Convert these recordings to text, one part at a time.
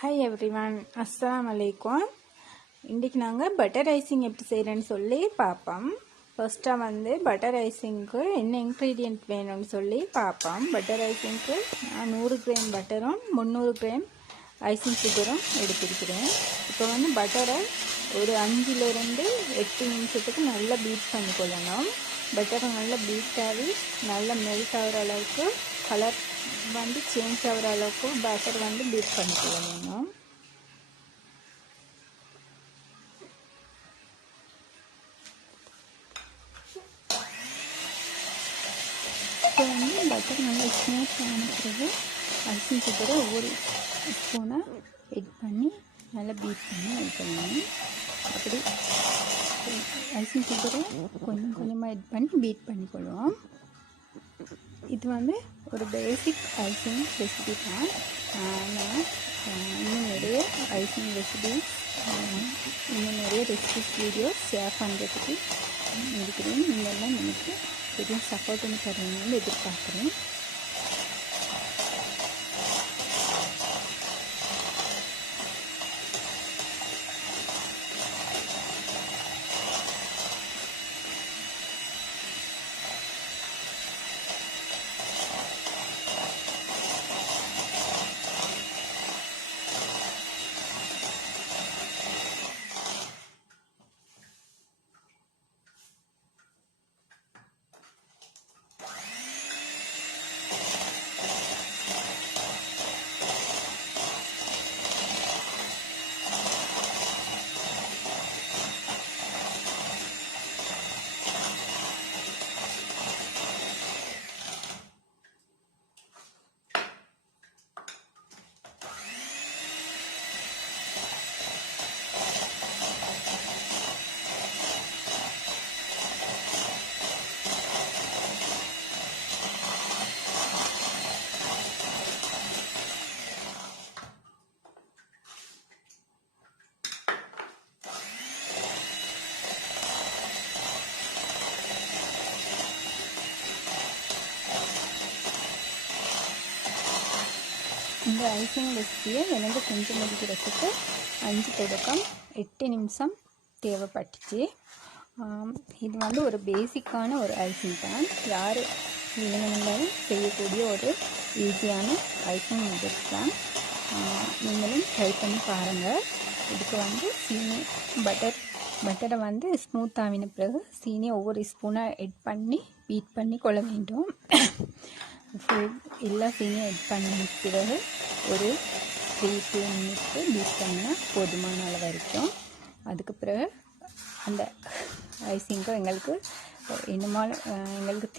Hi everyone, அஸ்ஸலாமு அலைக்கும். இன்றைக்கி நாங்கள் பட்டர் ஐசிங் எப்படி செய்கிறேன்னு சொல்லி பார்ப்போம். ஃபர்ஸ்ட்டாக வந்து பட்டர் ஐசிங்க்கு என்ன இன்க்ரீடியன்ட் வேணும்னு சொல்லி பார்ப்போம். பட்டர் ஐசிங்க்கு நான் 100 கிராம் பட்டரும் 300 கிராம் ஐசிங் சுகரும் எடுத்திருக்கிறேன். இப்போ வந்து பட்டரை ஒரு 5லிருந்து 8 நிமிஷத்துக்கு நல்லா பீட் பண்ணிக்கொள்ளணும். பட்டரை நல்லா பீட் ஆகி நல்லா மெல்ட் ஆகிற அளவுக்கு, கலர் வந்து சேஞ்ச் ஆகிற அளவுக்கு பட்டர் வந்து பீட் பண்ணிக்கொள்ள வேணும். இப்போ வந்து பட்டர் நல்லா ஸ்மூத் ஆன பிறகு ஐசிங் சுகரை ஒவ்வொரு ஸ்பூனை எட் பண்ணி நல்லா பீட் பண்ணி வைக்கணும். அப்படி ஐசிங் சுகரை கொஞ்சம் கொஞ்சமாக எட் பண்ணி பீட் பண்ணிக்கொள்வோம். இது வந்து ஒரு பேசிக் ஐசிங் ரெசிபி தான். நான் இன்னும் நிறைய ஐசிங் ரெசிபிஸ், இன்னும் நிறைய ரெசிபிஸ் வீடியோஸ் ஷேர் பண்ணுறதுக்கு இருக்கிறேன். நீங்கள்லாம் எனக்கு எதுவும் சப்போர்ட் பண்ணி தருவீங்கன்னு எதிர்பார்க்குறேன். இந்த ஐசிங் ரெசிபியை எனக்கு செஞ்சு முடிக்கிறதுக்கு 5 தொடக்கம் 8 நிமிஷம் தேவைப்பட்டுச்சு. இது வந்து ஒரு பேசிக்கான ஒரு ஐசிங் தான். யார் வேணும்னாலும் செய்யக்கூடிய ஒரு ஈஸியான ஐசிங் மெத்தட் தான். நீங்களும் ட்ரை பண்ணி பாருங்கள். இதுக்கு வந்து சீனி பட்டரை வந்து ஸ்மூத் ஆகின பிறகு சீனி ஒவ்வொரு ஸ்பூனாக எட் பண்ணி பீட் பண்ணி கொள்ள வேண்டும். எல்லா சீனியும் எட் பண்ண பிறகு ஒரு 3-2 மினிட்ஸு பீட் பண்ணினா போதுமான அளவு வரைக்கும். அதுக்கு பிறகு அந்த ஐசிங்க்கு எங்களுக்கு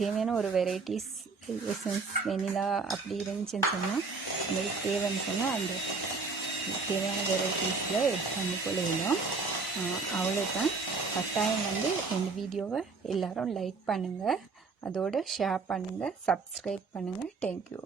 தேவையான ஒரு வெரைட்டிஸ் எசன்ஸ் வெனிலா அப்படி இருந்துச்சுன்னு சொன்னால், எங்களுக்கு தேவைன்னு சொன்னால் அந்த தேவையான வெரைட்டிஸில் எட் பண்ணி கொள்ளணும். அவ்வளோதான். கட்டாயம் வந்து இந்த வீடியோவை எல்லோரும் லைக் பண்ணுங்கள், அதோடு ஷேர் பண்ணுங்கள், சப்ஸ்கிரைப் பண்ணுங்கள். தேங்க்யூ.